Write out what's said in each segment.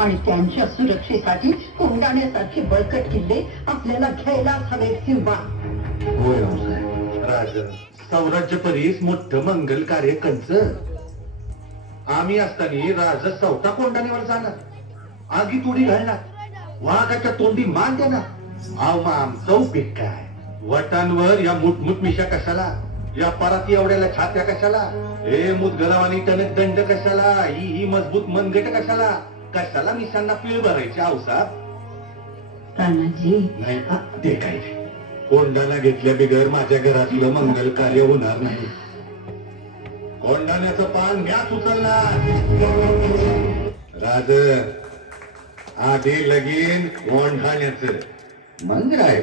आणि त्यांच्या सुरक्षेसाठी कोंडाण्यासारखे बळकट किल्ले आपल्याला घ्यायलाच हवेत किंवा. होय राज सौराज्य परीस मोठं मंगल कार्य कंच. आम्ही असताना राज चौथा कोंडाण्यावर जाणार, आगी तुडी घालणार, वाघाच्या तोंडी मान देणार. आमचा उपयोग काय? वटांवर या मुठमुठ मिशा कशाला? या पराती एवढ्याला छात्या कशाला? हे मुदगलावानी टणक दंड कशाला? ही मजबूत मनगट कशाला? कशाला मिशांना पीळ भरायची अवसाप? तानाजी नाही ते काय नाही. कोंडाणा घेतल्या बिगर माझ्या घरातलं मंगल कार्य होणार नाही. कोंडाण्याचं पान म्याच उचलणार. राज आधी लगीन कोंडाण्याचं मग राय.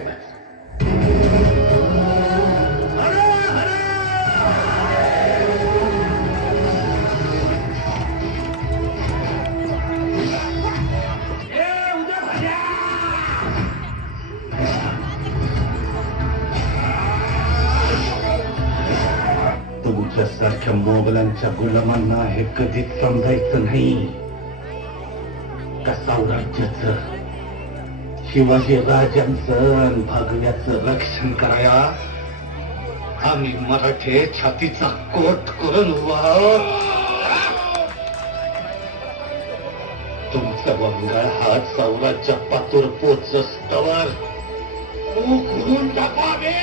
तुमच्यासारख्या मोगलांच्या गुलामांना हे कधीच समजायचं नाही. का सौराज्याचं, शिवाजी राजांचं, भगव्याचं रक्षण कराया आम्ही मराठे छातीचा कोट करून तुमचा वंगाळ हात सौराज्या पातूर पोचस्तवर उघडून टाकावे.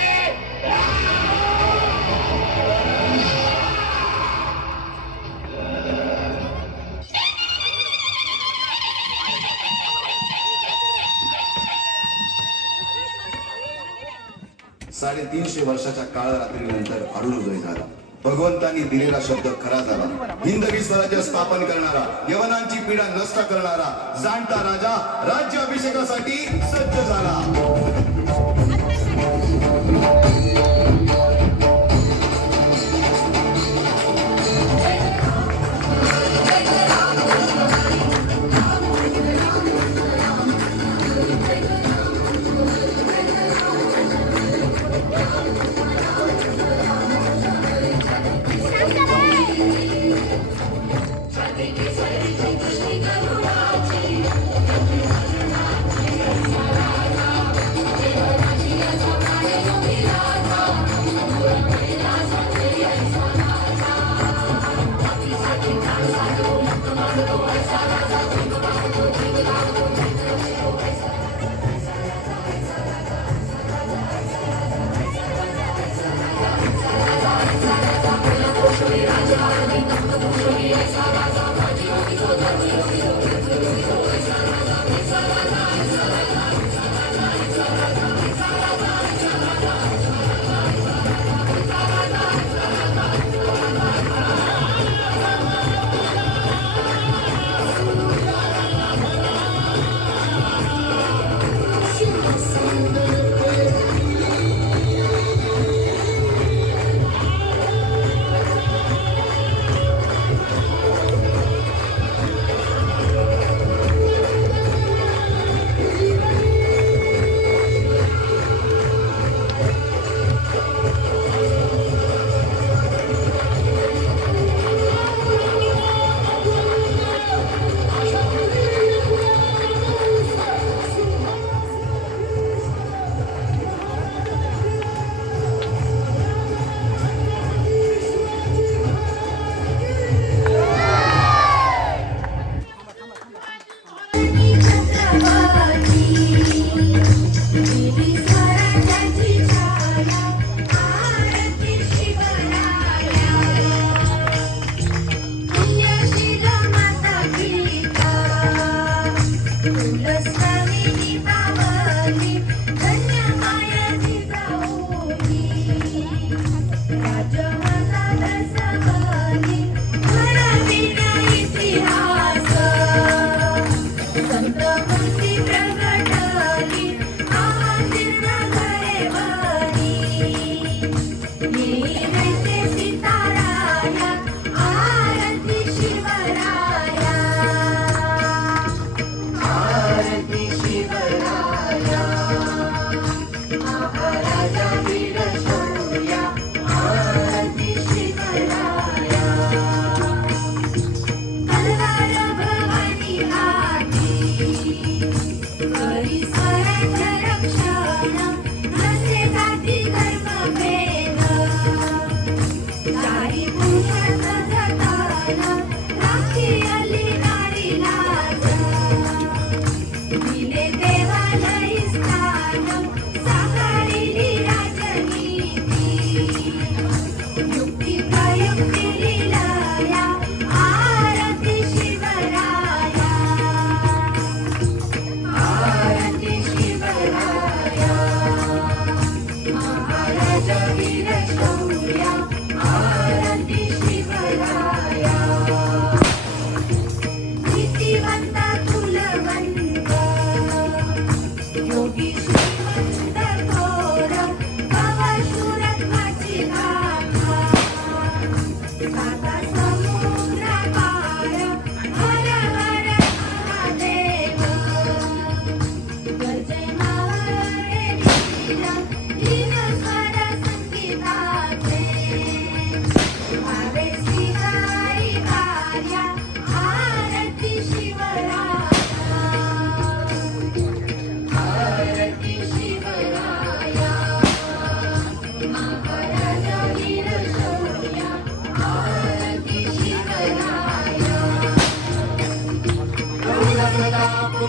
साडेतीनशे वर्षाच्या काळ रात्रीनंतर अरुणोदय झाला. भगवंतांनी दिलेला शब्द खरा झाला. हिंदवी स्वराज्य स्थापन करणारा, यवनांची पीडा नष्ट करणारा जाणता राजा राज्याभिषेकासाठी सज्ज झाला. Yeah.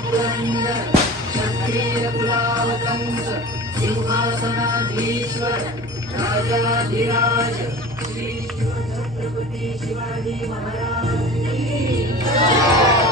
क्षत्रिय कुलावतंस सिंहासनाधीश्वर राजाधिराज श्री शिवछत्रपती शिवाजी महाराज की जय.